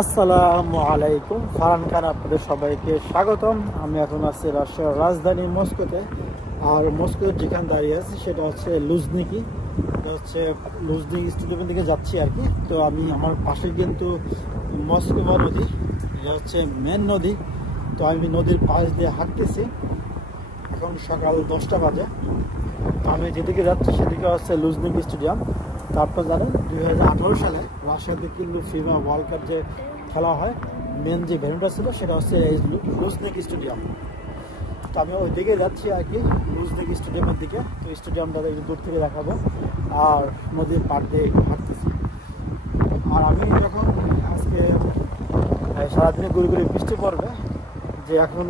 আসসালামু আলাইকুম, ফারহান খান আপনাদের সবাইকে স্বাগতম। আমি এখন আছি রাশিয়ার রাজধানী মস্কোতে। আর মস্কো যেখানে দাঁড়িয়ে আছি সেটা হচ্ছে লুঝনিকি। এটা হচ্ছে লুঝনিকি স্টেডিয়ামের দিকে যাচ্ছি আর কি। তো আমি আমার পাশে কিন্তু মস্কোভা নদী, এটা হচ্ছে মেন নদী। তো আমি নদীর পাশ দিয়ে হাঁটতেছি। এখন সকাল 10টা বাজে। তো আমি যেদিকে যাচ্ছি সেদিকে হচ্ছে লুঝনিকি স্টেডিয়াম। তারপর জানেন 2018 সালে রাশিয়াতে কিন্তু ফিফা ওয়ার্ল্ড কাপ যে খেলা হয়, মেন যে ভেন্যুটা ছিল সেটা হচ্ছে এই লুঝনিকি স্টেডিয়াম। তো আমি ওই দিকে যাচ্ছি আর কি, লুঝনিকি স্টেডিয়ামের দিকে। তো স্টেডিয়ামটা একটু দূর থেকে দেখাবো আর নদীর পাড় দিয়ে একটু হাঁটতেছি। আর আমি যখন আজকে সারাদিনে গুড়ি গুড়ি বৃষ্টি পড়বে, যে এখন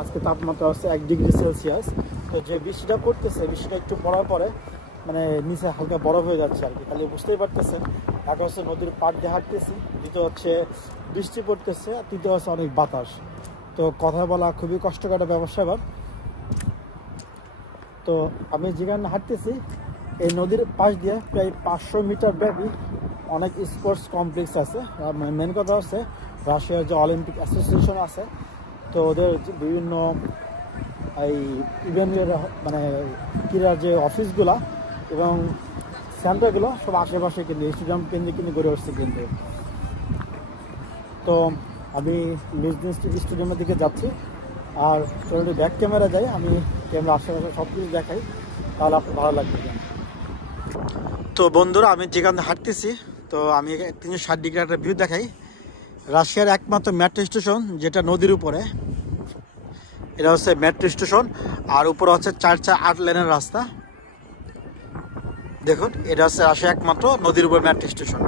আজকে তাপমাত্রা হচ্ছে 1 ডিগ্রি সেলসিয়াস। তো যে বৃষ্টিটা পড়তেছে, বৃষ্টিটা একটু পড়ার পরে মানে নিচে হালকা বরফ হয়ে যাচ্ছে আর কি। তাহলে বুঝতেই পারতেছেন, একটা হচ্ছে নদীর পাড় দিয়ে হাঁটতেছি, দ্বিতীয় হচ্ছে বৃষ্টি পড়তেছে, আর তৃতীয় হচ্ছে অনেক বাতাস। তো কথা বলা খুবই কষ্টকর ব্যবসা এবার। তো আমি যেখানে হাঁটতেছি এই নদীর পাশ দিয়ে প্রায় 500 মিটার ব্যাপী অনেক স্পোর্টস কমপ্লেক্স আছে। আর মেন কথা হচ্ছে রাশিয়ার যে অলিম্পিক অ্যাসোসিয়েশন আছে, তো ওদের বিভিন্ন এই ইভেন্টের মানে ক্রীড়ার যে অফিসগুলা এবং সেন্টারগুলো সব আশেপাশে কিন্তু স্টেডিয়াম কেন্দ্রে কিন্তু গড়ে উঠছে কিন্তু। তো আমি লুঝনিকি স্টেডিয়ামের দিকে যাচ্ছি। আর যদি ব্যাক ক্যামেরা যাই, আমি ক্যামেরা আশেপাশে সব কিছু দেখাই, তাহলে আপনার ভালো লাগবে। তো বন্ধুরা, আমি যেখানে হাঁটতেছি, তো আমি 360 ডিগ্রি একটা ভিউ দেখাই। রাশিয়ার একমাত্র মেট্রো স্টেশন যেটা নদীর উপরে, এটা হচ্ছে মেট্রো স্টেশন। আর উপরে হচ্ছে 4-8 লেনের রাস্তা। দেখুন, এটা হচ্ছে রাশিয়ার একমাত্র নদীর উপর মেট্রো স্টেশন।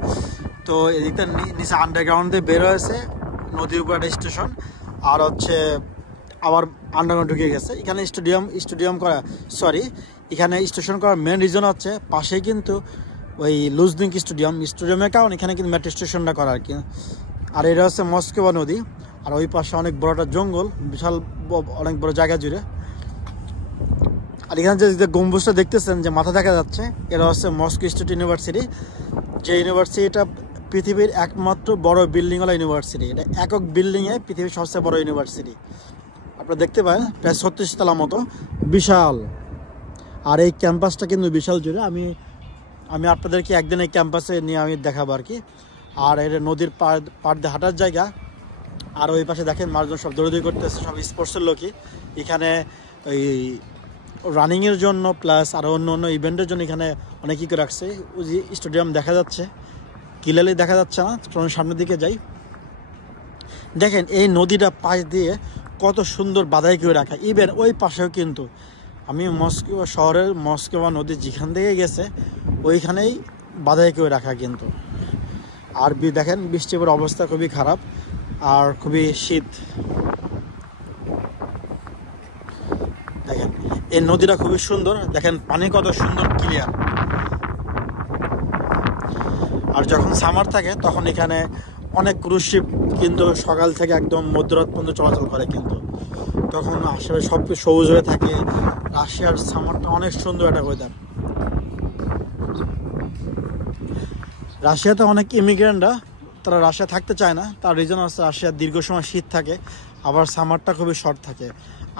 তো এদিকটা নিচে আন্ডারগ্রাউন্ড দিয়ে বের হয়েছে নদীর উপর একটা স্টেশন, আর হচ্ছে আবার আন্ডারগ্রাউন্ড ঢুকে গেছে। এখানে স্টেডিয়াম করা এখানে স্টেশন করার মেন রিজন হচ্ছে পাশেই কিন্তু ওই লুঝনিকি স্টেডিয়ামের কারণ এখানে কিন্তু মেট্রো স্টেশনটা করা আর কি। আর এটা হচ্ছে মস্কোভা নদী, আর ওই পাশে অনেক বড় একটা জঙ্গল, বিশাল অনেক বড় জায়গা জুড়ে। আর এখানে যে গম্বুজটা দেখতেছেন, যে মাথা দেখা যাচ্ছে, এটা হচ্ছে মস্কো স্টেট ইউনিভার্সিটি। যে ইউনিভার্সিটিটা পৃথিবীর একমাত্র বড় বিল্ডিংওয়ালা ইউনিভার্সিটি। এটা একক বিল্ডিংয়ে পৃথিবীর সবচেয়ে বড় ইউনিভার্সিটি। আপনারা দেখতে পারেন প্রায় 36 তলা মতো, বিশাল। আর এই ক্যাম্পাসটা কিন্তু বিশাল জুড়ে। আমি আপনাদেরকে একদিন এই ক্যাম্পাসে নিয়ে আমি দেখাবো আর কি। আর এটা নদীর পাড় দিয়ে হাঁটার জায়গা। আর ওই পাশে দেখেন মানুষজন সব দৌড়াদৌড়ি করতেছে, সব স্পোর্টসের লোকই। এখানে ওই রানিংয়ের জন্য প্লাস আরও অন্য ইভেন্টের জন্য এখানে অনেক কী করে রাখছে। ওই যে স্টেডিয়াম দেখা যাচ্ছে, ক্লিয়ারলি দেখা যাচ্ছে না, সামনের দিকে যাই। দেখেন এই নদীটা পাশ দিয়ে কত সুন্দর বাধাই করে রাখা। ইভেন ওই পাশেও কিন্তু আমি মস্কোভা নদী যেখান থেকে গেছে ওইখানেই বাধাই করে রাখা কিন্তু। আর দেখেন বৃষ্টির অবস্থা খুবই খারাপ আর খুবই শীত। দেখেন এই নদীটা খুবই সুন্দর, দেখেন পানি কত সুন্দর ক্লিয়ার। আর যখন সামার থাকে তখন এখানে অনেক ক্রুজ শিপ কিন্তু সকাল থেকে একদম মধ্যরাত পর্যন্ত চলাচল করে কিন্তু। তখন আশেপাশে সব কিছু সবুজ হয়ে থাকে। রাশিয়ার সামারটা অনেক সুন্দর একটা ওয়েদার। রাশিয়াতে অনেক ইমিগ্রেন্টরা তারা রাশিয়া থাকতে চায় না, তার রিজন হচ্ছে রাশিয়ার দীর্ঘ সময় শীত থাকে, আবার সামারটা খুবই শর্ট থাকে।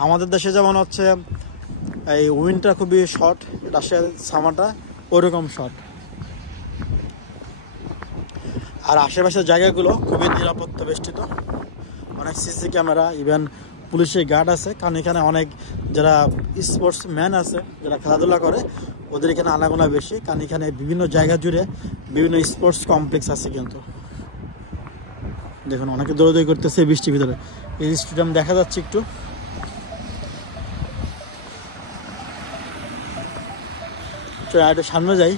আমাদের দেশে যেমন হচ্ছে এই উইন্টার খুবই শর্ট, রাশিয়ার সামারটা ওইরকম শর্ট। আর আশেপাশের জায়গাগুলো খুবই নিরাপত্তা বেষ্টিত, অনেক সিসি ক্যামেরা, ইভেন পুলিশের গার্ড আছে। কারণ এখানে অনেক যারা স্পোর্টস ম্যান আছে, যারা খেলাধুলা করে, ওদের এখানে আনাগোনা বেশি। কারণ এখানে বিভিন্ন জায়গা জুড়ে বিভিন্ন স্পোর্টস কমপ্লেক্স আছে কিন্তু। দেখুন অনেকে দৌড়াদৌড়ি করতেছে বৃষ্টির ভিতরে। এই স্টেডিয়াম দেখা যাচ্ছে একটু। একটু সামনে যাই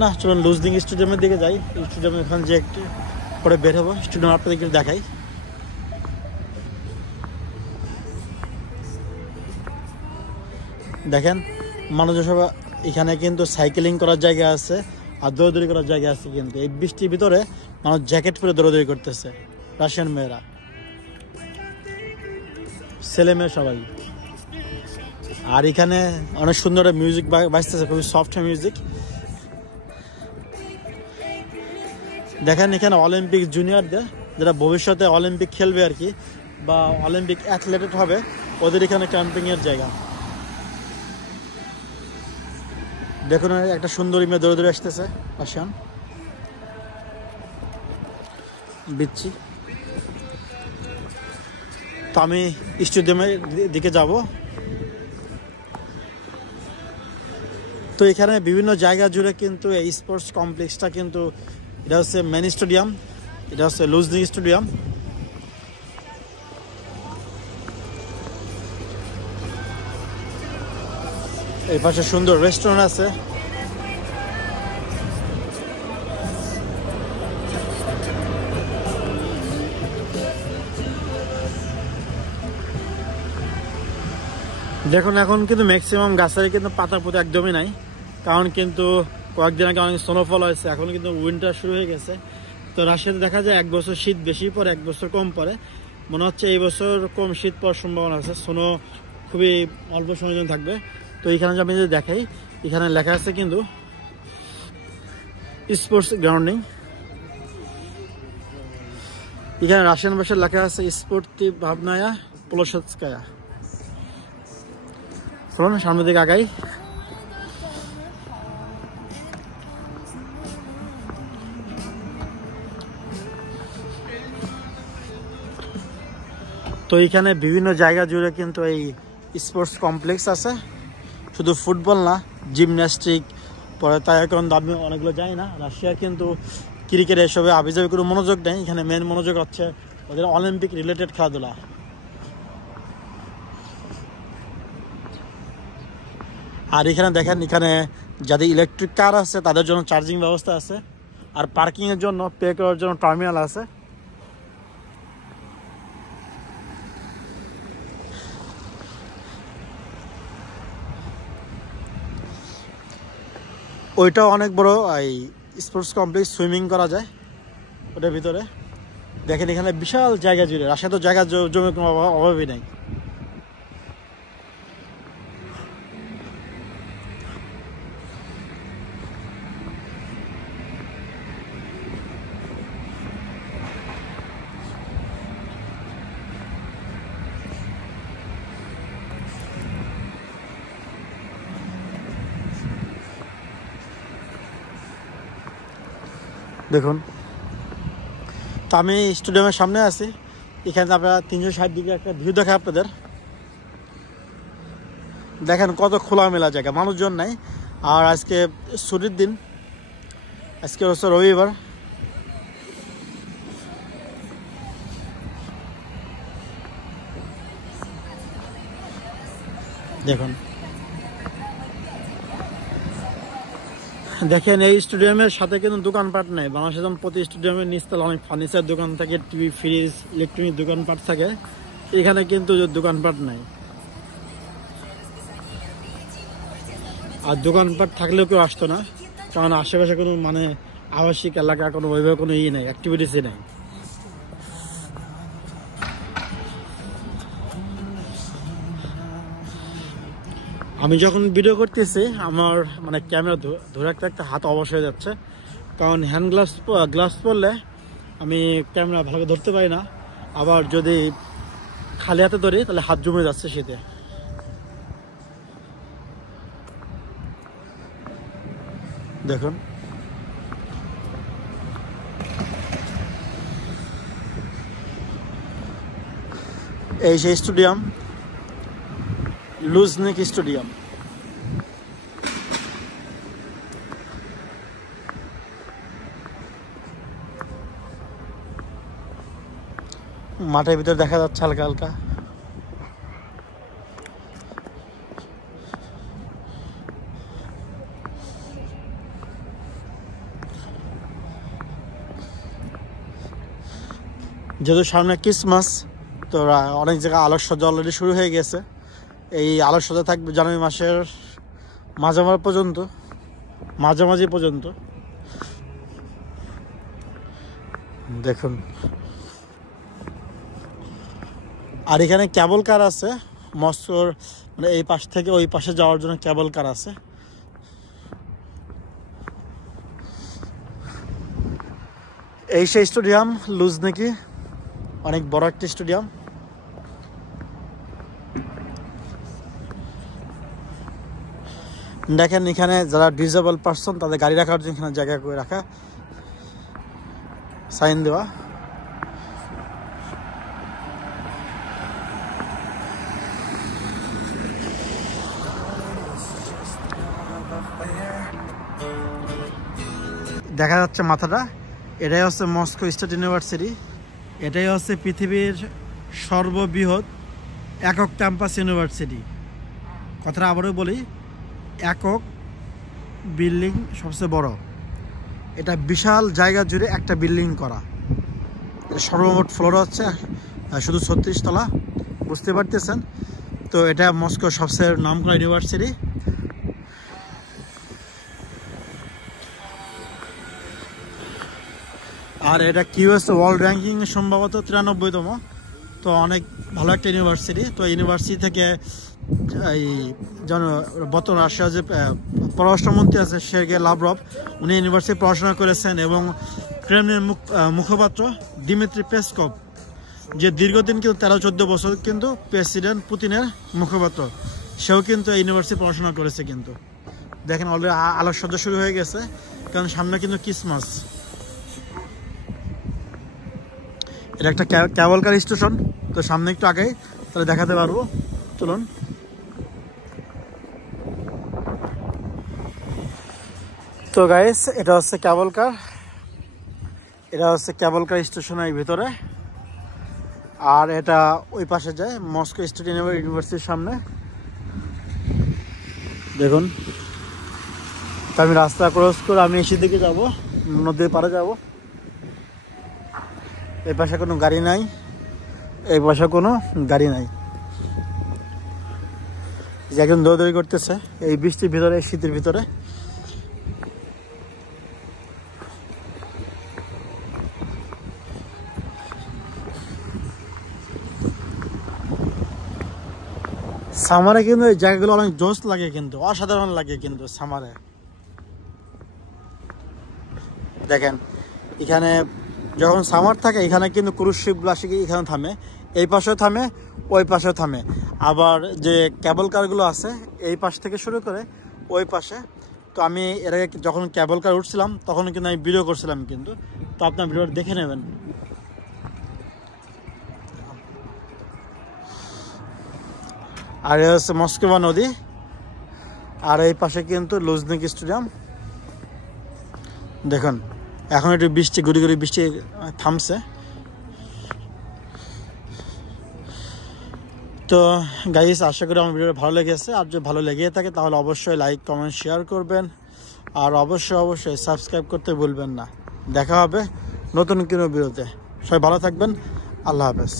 না, চলুন লুঝনিকি স্টেডিয়ামের দিকে যাই। স্টেডিয়ামের ওখানে যে একটু পরে বের হবো, স্টেডিয়াম আপনাদেরকে দেখাই। দেখেন মানুষজন সব এখানে কিন্তু সাইকেলিং করার জায়গা আছে আর দৌড়াদৌড়ি করার জায়গা আছে কিন্তু। এই বৃষ্টির ভিতরে মানুষ জ্যাকেট পরে দৌড়াদৌড়ি করতেছে, রাশিয়ান মেয়েরা, ছেলে মেয়ে সবাই। আর এখানে অনেক সুন্দর মিউজিক বাজতেছে, খুবই সফট মিউজিক। দেখেন এখানে অলিম্পিক জুনিয়রদের যারা ভবিষ্যতে অলিম্পিক খেলবে আর কি, বা অলিম্পিক অ্যাথলেট হবে, ওদের এখানে ক্যাম্পিংয়ের জায়গা। দেখুন একটা সুন্দরী মেয়ে দৌড়ে দৌড়ে আসতেছে, আসেন বিচ্ছি। তো আমি স্টেডিয়ামের দিকে যাব। তো এখানে বিভিন্ন জায়গা জুড়ে কিন্তু এই স্পোর্টস কমপ্লেক্সটা কিন্তু, এটা হচ্ছে মেন স্টেডিয়াম, এটা হচ্ছে লুজনি স্টেডিয়াম। এই পাশে সুন্দর রেস্টুরেন্ট আছে। দেখুন এখন কিন্তু ম্যাক্সিমাম গাছের কিন্তু পাতা পুতা একদমই নাই, কারণ কিন্তু কয়েকদিন আগে অনেক স্নোফল হয়েছে, এখন কিন্তু উইন্টার শুরু হয়ে গেছে। তো রাশিয়াতে দেখা যায় এক বছর শীত বেশি পড়ে, এক বছর কম পড়ে। মনে হচ্ছে এই বছর কম শীত পড়ার সম্ভাবনা আছে, স্নো খুবই অল্প সময়ের জন্য থাকবে। তো এখানে আমি যদি দেখাই, এখানে লেখা আছে কিন্তু স্পোর্টস গ্রাউন্ডিং। এখানে রাশিয়ান ভাষায় লেখা আছে স্পোর্টি ভাবনায়া প্লোশৎস্কায়া। চলুন সামনের দিকে আগাই। তো এখানে বিভিন্ন জায়গা জুড়ে কিন্তু এই স্পোর্টস কমপ্লেক্স আছে, শুধু ফুটবল না, জিমন্যাস্টিক, পরে তাই এখন আমি অনেকগুলো যাই না। রাশিয়ার কিন্তু ক্রিকেট এসবে আবিজাবি কোনো মনোযোগ নেই, এখানে মেন মনোযোগ হচ্ছে ওদের অলিম্পিক রিলেটেড খেলাধুলা। আর এখানে দেখেন, এখানে যাদের ইলেকট্রিক কার আছে তাদের জন্য চার্জিং ব্যবস্থা আছে, আর পার্কিংয়ের জন্য পে করার জন্য টার্মিনাল আছে। ওইটাও অনেক বড় এই স্পোর্টস কমপ্লেক্স, সুইমিং করা যায় ওটার ভিতরে। দেখেন এখানে বিশাল জায়গা জুড়ে, রাশিয়া তো জায়গা জমি কোনো অভাবই নেই। দেখুন, তো আমি স্টেডিয়ামের সামনে আছি, এখানে আপনারা 360 ডিগ্রি একটা ভিউ দেখায় আপনাদের। দেখেন কত খোলামেলা জায়গা, মানুষজন নাই। আর আজকে ছুটির দিন, আজকে হচ্ছে রবিবার। দেখুন, দেখেন এই স্টেডিয়ামের সাথে কিন্তু দোকানপাট নেই। বাংলাদেশে যেমন প্রতি স্টেডিয়ামের নিচতলা অনেক ফার্নিচার দোকান থাকে, টিভি, ফ্রিজ, ইলেকট্রনিক দোকানপাট থাকে, এখানে কিন্তু দোকানপাট নাই। আর দোকানপাট থাকলেও কেউ আসতো না, কারণ আশেপাশে কোনো মানে আবাসিক এলাকা, কোনো ওইভাবে কোনো নেই, অ্যাক্টিভিটিসই নেই। আমি যখন ভিডিও করতেছি আমার মানে ক্যামেরা ধরে রাখতে রাখতে হাত অবশ হয়ে যাচ্ছে, কারণ হ্যান্ড গ্লাভস পরলে আমি ক্যামেরা ভালো করে ধরতে পারি না, আবার যদি খালি হাতে ধরি তাহলে হাত জমে যাচ্ছে শীতে। দেখুন এই সেই স্টেডিয়াম, লুজনিক স্টেডিয়াম। মাঠের ভিতরে দেখা যাচ্ছে হালকা হালকা। যেহেতু সামনে ক্রিসমাস, তো অনেক জায়গায় আলোকসজ্জা অলরেডি শুরু হয়ে গেছে। এই আলোকসজ্জা থাকবে জানুয়ারি মাসের মাঝামাঝি পর্যন্ত। দেখুন, আর এখানে কেবল কার আছে মস্কোর, মানে এই পাশ থেকে ওই পাশে যাওয়ার জন্য কেবল কার আছে। এই সেই স্টেডিয়াম লুঝনিকি, অনেক বড় একটা স্টেডিয়াম। দেখেন এখানে যারা ডিসেবল পারসন তাদের গাড়ি রাখার জন্য এখানে জায়গা করে রাখা, সাইন দেওয়া। দেখা যাচ্ছে মাথাটা, এটাই হচ্ছে মস্কো স্টেট ইউনিভার্সিটি। এটাই হচ্ছে পৃথিবীর সর্ববৃহৎ একক ক্যাম্পাস ইউনিভার্সিটি। কথাটা আবারও বলি, একক বিল্ডিং সবচেয়ে বড়। এটা বিশাল জায়গা জুড়ে একটা বিল্ডিং করা। সর্বমোট ফ্লোর হচ্ছে শুধু 36 তলা, বুঝতে পারতেছেন। তো এটা মস্কোর সবচেয়ে নামকরা ইউনিভার্সিটি। আর এটা কিউএস ওয়ার্ল্ড র্যাঙ্কিং সম্ভবত 93তম। তো অনেক ভালো একটা ইউনিভার্সিটি। তো ইউনিভার্সিটি থেকে এই যেন বর্তমান রাশিয়ার যে পররাষ্ট্রমন্ত্রী আছে সের্গেই লাভরভ, উনি ইউনিভার্সিটি পড়াশোনা করেছেন। এবং ক্রেমলিনের মুখপাত্র দিমিত্রি পেসকভ, যে দীর্ঘদিন কিন্তু 13-14 বছর কিন্তু প্রেসিডেন্ট পুতিনের মুখপাত্র, সেও কিন্তু এই ইউনিভার্সিটি পড়াশোনা করেছে। কিন্তু দেখেন অলরেডি আলোকসজ্জা শুরু হয়ে গেছে, কারণ সামনে কিন্তু ক্রিসমাস। এটা একটা কেবল কার স্টেশন। তো সামনে একটু আগে তাহলে দেখাতে পারবো, চলুন। তো গাইস, এটা হচ্ছে কেবল কার, এটা হচ্ছে কেবল কার স্টেশনের ভিতরে। আর এটা ওই পাশে যায় মস্কো স্টেট ইউনিভার্সিটির সামনে। দেখুন, তো আমি রাস্তা ক্রস করে আমি এসে দিকে যাবো, নদীর পাড়ে যাব। এই পাশে কোনো গাড়ি নাই, এই পাশে কোনো গাড়ি নাই। যে একজন দৌড়াদৌড়ি করতেছে এই বৃষ্টির ভিতরে, শীতের ভিতরে। সামারে কিন্তু এই জায়গাগুলো অনেক জোশ লাগে, কিন্তু অসাধারণ লাগে কিন্তু সামারে। দেখেন এখানে যখন সামার থাকে এখানে কিন্তু ক্রুজ শিপগুলো আসে এখানে থামে, এই পাশেও থামে, ওই পাশেও থামে। আবার যে কেবল কারগুলো আছে এই পাশ থেকে শুরু করে ওই পাশে। তো আমি এর আগে যখন কেবল কার উঠছিলাম তখন কিন্তু আমি ভিডিও করছিলাম, কিন্তু তো আপনার ভিডিওটা দেখে নেবেন। আর এ হচ্ছে মস্কোভা নদী, আর এই পাশে কিন্তু লুঝনিকি স্টেডিয়াম। দেখুন এখন একটু বৃষ্টি, গুড়ি গুড়ি বৃষ্টি থামছে। তো গাইস, আশা করি আমার ভিডিওটা ভালো লেগেছে। আর যদি ভালো লেগে থাকে তাহলে অবশ্যই লাইক, কমেন্ট, শেয়ার করবেন। আর অবশ্যই সাবস্ক্রাইব করতে ভুলবেন না। দেখা হবে নতুন কোনো ভিডিওতে। সবাই ভালো থাকবেন। আল্লাহ হাফেজ।